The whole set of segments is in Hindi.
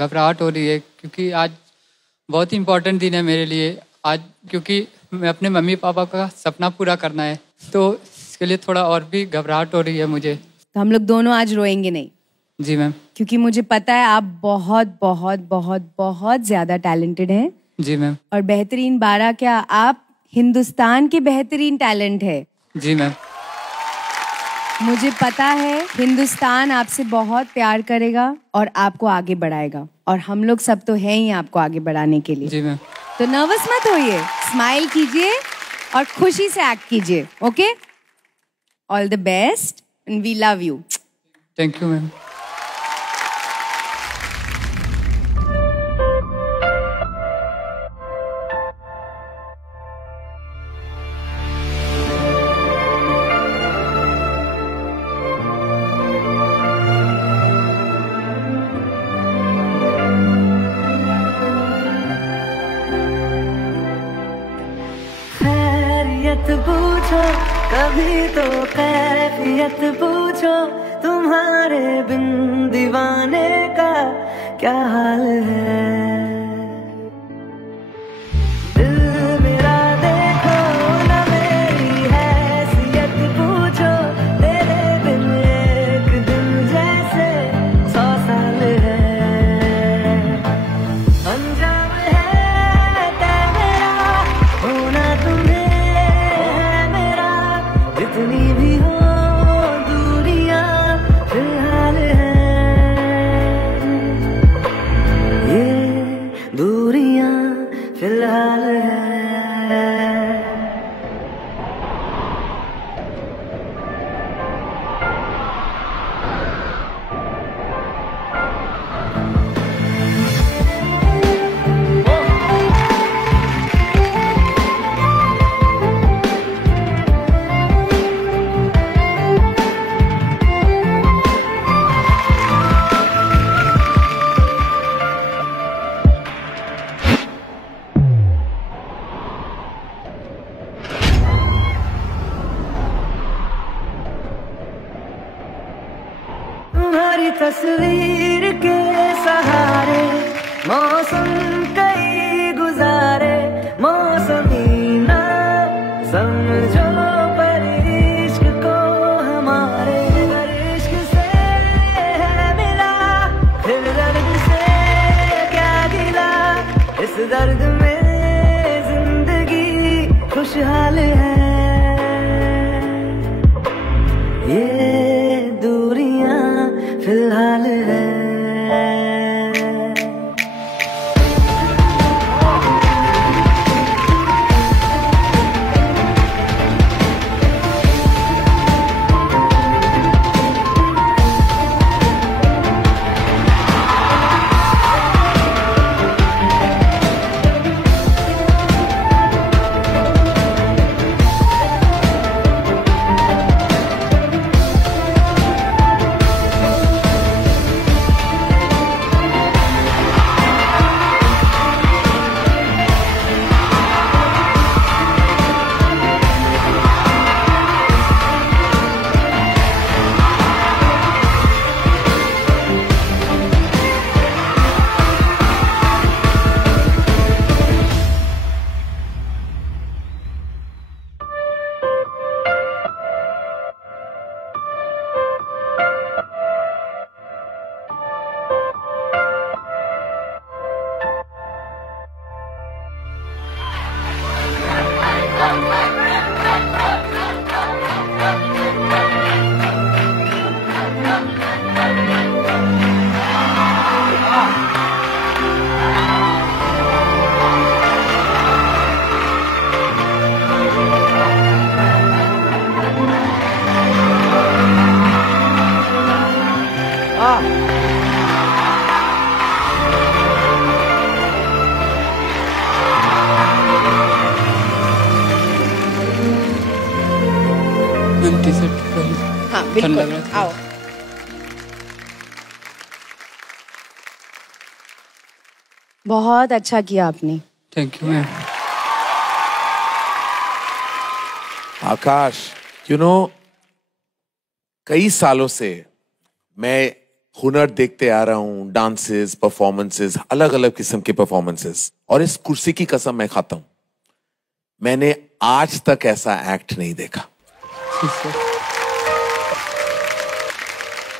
घबराहट हो रही है क्योंकि आज बहुत ही इम्पोर्टेंट दिन है मेरे लिए आज, क्योंकि मैं अपने मम्मी पापा का सपना पूरा करना है, तो इसके लिए थोड़ा और भी घबराहट हो रही है मुझे। तो हम लोग दोनों आज रोएंगे नहीं। जी मैम। क्योंकि मुझे पता है आप बहुत बहुत बहुत बहुत ज्यादा टैलेंटेड हैं। जी मैम। और बेहतरीन 12 क्या, आप हिंदुस्तान के बेहतरीन टैलेंट है। जी मैम। मुझे पता है हिंदुस्तान आपसे बहुत प्यार करेगा और आपको आगे बढ़ाएगा, और हम लोग सब तो हैं ही आपको आगे बढ़ाने के लिए। जी मैम। तो नर्वस मत होइए, स्माइल कीजिए और खुशी से एक्ट कीजिए। Okay, all the best and we love you. Thank you ma'am. पूछो कभी तो कैफियत पूछो, तुम्हारे बिन दीवाने का क्या हाल है। दिल मेरा देखो ना मेरी हैसियत पूछो, तेरे बिन एक दिन जैसे 100 साल है। अंजाम है तय मेरा होना तुम्हें, जितनी भी हो दूरियां फिलहाल है, ये दूरियां फिलहाल है। तुम्हारी तस्वीर के सहारे मौसम कई गुजारे, मौसमी ना समझो पर इश्क को हमारे, अगर इश्क से है मिला फिर दर्द से क्या गिला, इस दर्द में जिंदगी खुशहाल है। ये दूरियां फिलहाल है। हाँ बिल्कुल, आओ। बहुत अच्छा किया आपने। Thank you ma'am. आकाश, कई सालों से मैं हुनर देखते आ रहा हूं, डांसेस, परफॉर्मेंसेस, अलग अलग किस्म के परफॉर्मेंसेस, और इस कुर्सी की कसम मैं खाता हूं, मैंने आज तक ऐसा एक्ट नहीं देखा।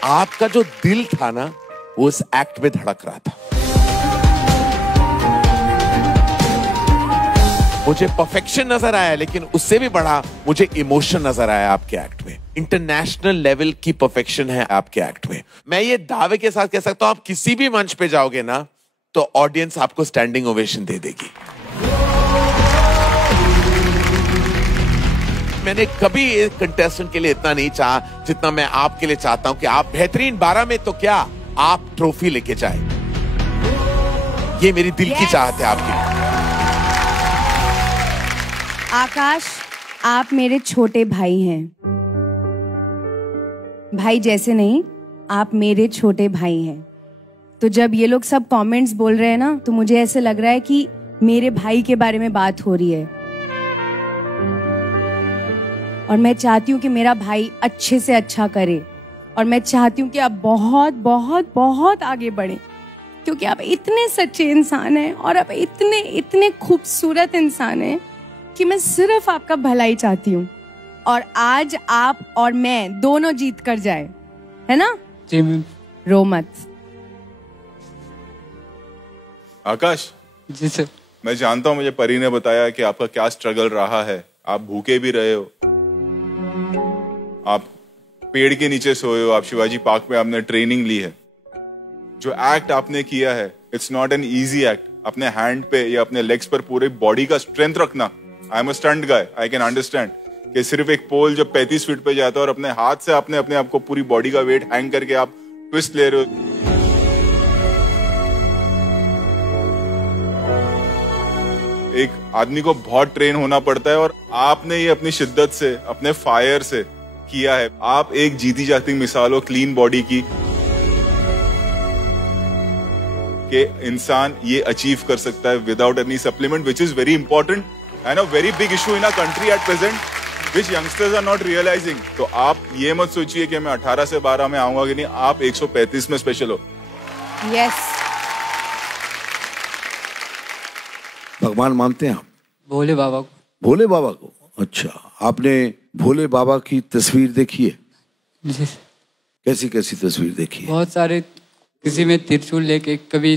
आपका जो दिल था ना, वो इस एक्ट में धड़क रहा था। मुझे परफेक्शन नजर आया, लेकिन उससे भी बड़ा मुझे इमोशन नजर आया आपके एक्ट में। इंटरनेशनल लेवल की परफेक्शन है आपके एक्ट में। मैं ये दावे के साथ कह सकता हूं, आप किसी भी मंच पे जाओगे ना, तो ऑडियंस आपको स्टैंडिंग ओवेशन दे देगी। मैंने कभी एक कंटेस्टेंट के लिए इतना नहीं चाहा जितना मैं आपके लिए चाहता हूं कि आप बेहतरीन 12 में तो क्या, आप ट्रॉफी लेके जाए। ये मेरी दिल की चाहत है आपकी। आकाश, आप मेरे छोटे भाई हैं। भाई जैसे नहीं, आप मेरे छोटे भाई हैं। तो जब ये लोग सब कमेंट्स बोल रहे हैं ना, तो मुझे ऐसे लग रहा है कि मेरे भाई के बारे में बात हो रही है। और मैं चाहती हूँ कि मेरा भाई अच्छे से अच्छा करे, और मैं चाहती हूँ कि आप बहुत बहुत बहुत आगे बढ़ें, क्योंकि आप इतने सच्चे इंसान हैं और आप इतने इतने खूबसूरत इंसान हैं कि मैं सिर्फ आपका भलाई चाहती हूँ। और आज आप और मैं दोनों जीत कर जाए, है ना? जी मैम। रो मत। आकाश जी सर। मैं जानता हूं, मुझे परी ने बताया कि आपका क्या स्ट्रगल रहा है। आप भूखे भी रहे हो, आप पेड़ के नीचे सोए हो, आप शिवाजी पार्क में आपने ट्रेनिंग ली है। जो एक्ट आपने किया है, it's not an easy act. अपने हैंड पे या अपने लेग्स पर पूरे बॉडी का स्ट्रेंथ रखना। I am a stunt guy, I can understand कि सिर्फ एक पोल जब 35 फीट पे जाता है और अपने हाथ से आपने अपने आप को पूरी बॉडी का वेट हैंग करके आप ट्विस्ट ले रहे हो। एक आदमी को बहुत ट्रेन होना पड़ता है, और आपने ये अपनी शिद्दत से, अपने फायर से किया है। आप एक जीती जाती मिसाल हो क्लीन बॉडी की, कि इंसान ये अचीव कर सकता है without any supplement, which is very important and a very big issue in a country at present, which youngsters are not realising. तो आप ये मत सोचिए कि मैं 18 से 12 में आऊंगा कि नहीं, आप 135 में स्पेशल हो। यस। भगवान मानते हैं आप? भोले बाबा को। भोले बाबा को? अच्छा, आपने भोले बाबा की तस्वीर देखी है? जी। कैसी कैसी तस्वीर देखी है? बहुत सारे, किसी में त्रिशूल लेके, कभी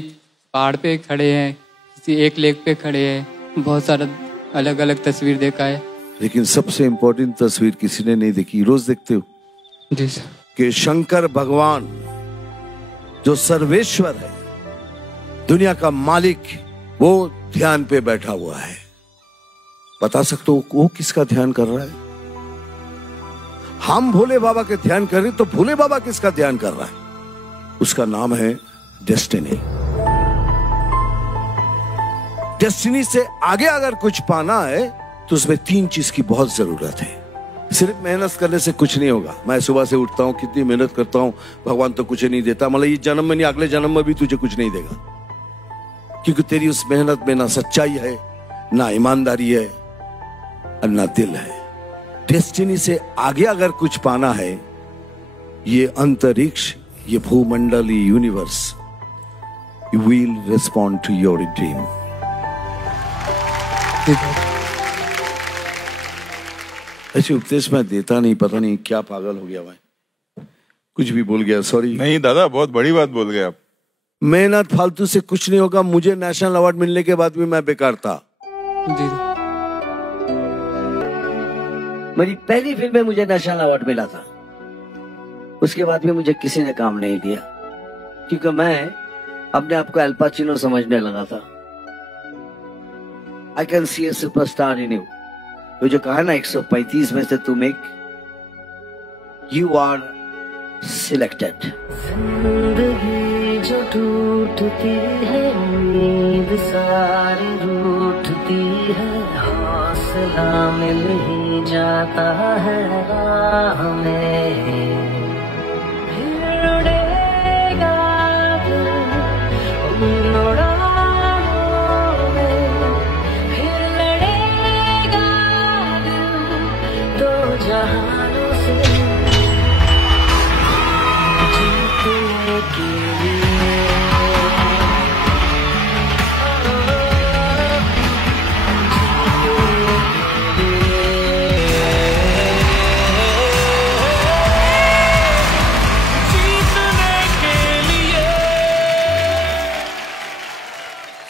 पहाड़ पे खड़े हैं, किसी एक लेक पे खड़े हैं, बहुत सारा अलग अलग तस्वीर देखा है। लेकिन सबसे इम्पोर्टेंट तस्वीर किसी ने नहीं देखी, रोज देखते हो? जी सर। कि शंकर भगवान जो सर्वेश्वर है, दुनिया का मालिक, वो ध्यान पे बैठा हुआ है। बता सकते हो वो किसका ध्यान कर रहा है? हम भोले बाबा के ध्यान कर रहे, तो भोले बाबा किसका ध्यान कर रहा है? उसका नाम है डेस्टिनी। डेस्टिनी से आगे अगर कुछ पाना है तो उसमें 3 चीज की बहुत जरूरत है। सिर्फ मेहनत करने से कुछ नहीं होगा। मैं सुबह से उठता हूं, कितनी मेहनत करता हूं, भगवान तो कुछ नहीं देता, मतलब ये जन्म में नहीं, अगले जन्म में भी तुझे कुछ नहीं देगा, क्योंकि तेरी उस मेहनत में ना सच्चाई है, ना ईमानदारी है, और ना दिल है। डेस्टिनी से आगे अगर कुछ पाना है, ये अंतरिक्ष, ये भूमंडल, ये universe will respond to your dream. ऐसे उपदेश मैं देता नहीं, पता नहीं क्या पागल हो गया मैं, कुछ भी बोल गया, सॉरी। नहीं दादा, बहुत बड़ी बात बोल गए आप। मेहनत फालतू से कुछ नहीं होगा। मुझे नेशनल अवार्ड मिलने के बाद भी मैं बेकार था। जी। मेरी पहली फिल्म में मुझे नेशनल अवार्ड मिला था, उसके बाद भी मुझे किसी ने काम नहीं दिया, क्योंकि मैं अपने आप को अल पाचिनो समझने लगा था। I can see A superstar in you. वो जो कहा ना 135 में से तुम एक, यू आर सिलेक्टेड। जिंदगी जो टूटती है, नींद सारी रूठती है, हौसला मिल ही जाता है राह में। फिर उड़ेगा दिल उन उड़ानों में, फिर लड़ेगा दिल दो जहानों से। जीतने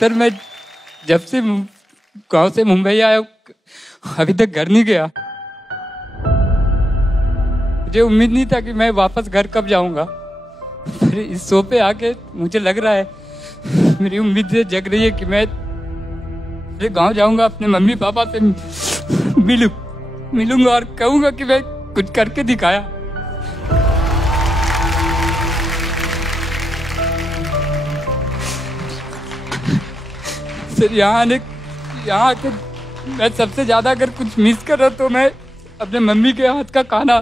सर मैं जब से गांव से मुंबई आया अभी तक घर नहीं गया। मुझे उम्मीद नहीं था कि मैं वापस घर कब जाऊंगा। फिर इस शो पे आके मुझे लग रहा है, मेरी उम्मीदें जग रही है कि मैं गांव जाऊंगा, अपने मम्मी पापा से मिलूंगा और कहूंगा कि मैं कुछ करके दिखाया। सर यहाँ आके मैं सबसे ज्यादा अगर कुछ मिस कर रहा तो मैं अपने मम्मी के हाथ का खाना।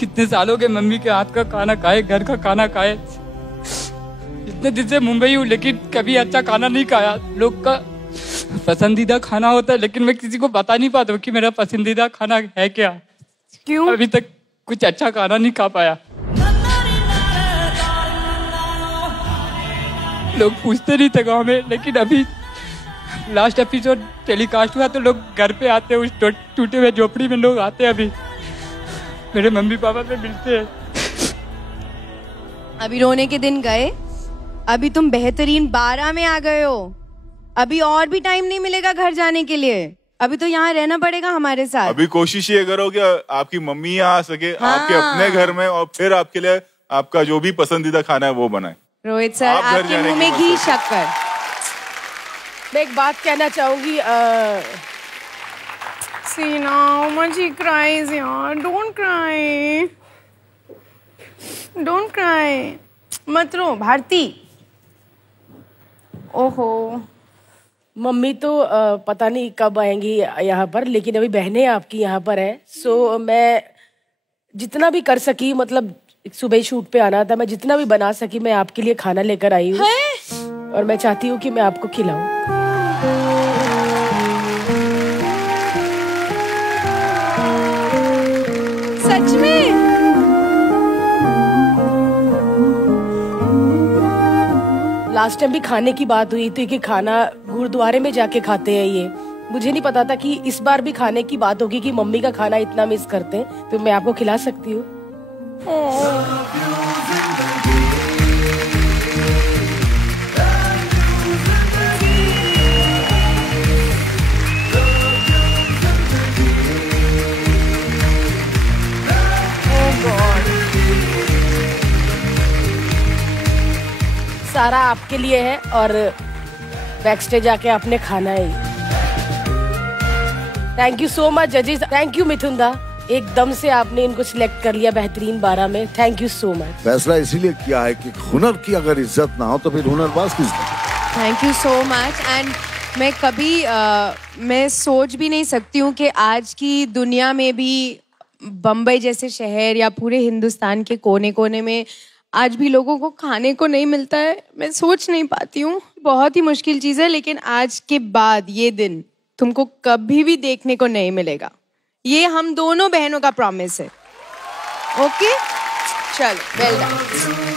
कितने सालों के मम्मी के हाथ का खाना खाए, घर का खाना खाए। इतने दिन से मुंबई हूँ लेकिन कभी अच्छा खाना नहीं खाया। लोग का पसंदीदा खाना होता है लेकिन मैं किसी को बता नहीं पाता कि मेरा पसंदीदा खाना है क्या। क्यों? अभी तक कुछ अच्छा खाना नहीं खा पाया। लोग पूछते नहीं थे गाँव में, लेकिन अभी लास्ट एपिसोड टेलीकास्ट हुआ तो लोग घर पे आते हैं, उस टूटे हुए झोपड़ी में लोग आते हैं, अभी मेरे मम्मी पापा से मिलते हैं। अभी रोने के दिन गए, अभी तुम बेहतरीन 12 में आ गए हो। अभी और भी टाइम नहीं मिलेगा घर जाने के लिए, अभी तो यहाँ रहना पड़ेगा हमारे साथ। अभी कोशिश ये करो कि आपकी मम्मी यहाँ आ सके, हाँ। आपके अपने घर में, और फिर आपके लिए आपका जो भी पसंदीदा खाना है वो बनाए। रोहित सर, आपके मुंह में घी शक्कर। मैं एक बात कहना चाहूंगी, सीना much he cries यार, don't cry, मत रो भारती। ओहो, मम्मी तो पता नहीं कब आएंगी यहाँ पर, लेकिन अभी बहनें आपकी यहाँ पर है। सो मैं जितना भी कर सकी, मतलब सुबह ही शूट पे आना था, मैं जितना भी बना सकी मैं आपके लिए खाना लेकर आई हूँ और मैं चाहती हूँ कि मैं आपको खिलाऊं। सच में? लास्ट टाइम भी खाने की बात हुई थी कि खाना गुरुद्वारे में जाके खाते हैं ये। मुझे नहीं पता था कि इस बार भी खाने की बात होगी कि मम्मी का खाना इतना मिस करते हैं, तो मैं आपको खिला सकती हूँ। सारा आपके लिए है और बैक स्टेज आके आपने खाना है। थैंक यू सो मच जजेस, थैंक यू मिथुन दा, एकदम से आपने इनको सिलेक्ट कर लिया बेहतरीन 12 में। Thank you so much. फैसला इसीलिए किया है कि हुनर की अगर इज्जत ना हो तो फिर हुनरबाज की इज्जत। Thank you so much. And मैं कभी मैं सोच भी नहीं सकती हूँ कि आज की दुनिया में भी बम्बई जैसे शहर या पूरे हिंदुस्तान के कोने कोने में आज भी लोगों को खाने को नहीं मिलता है। मैं सोच नहीं पाती हूँ, बहुत ही मुश्किल चीज़ है, लेकिन आज के बाद ये दिन तुमको कभी भी देखने को नहीं मिलेगा। ये हम दोनों बहनों का प्रॉमिस है। ओके, चलो, वेल डन।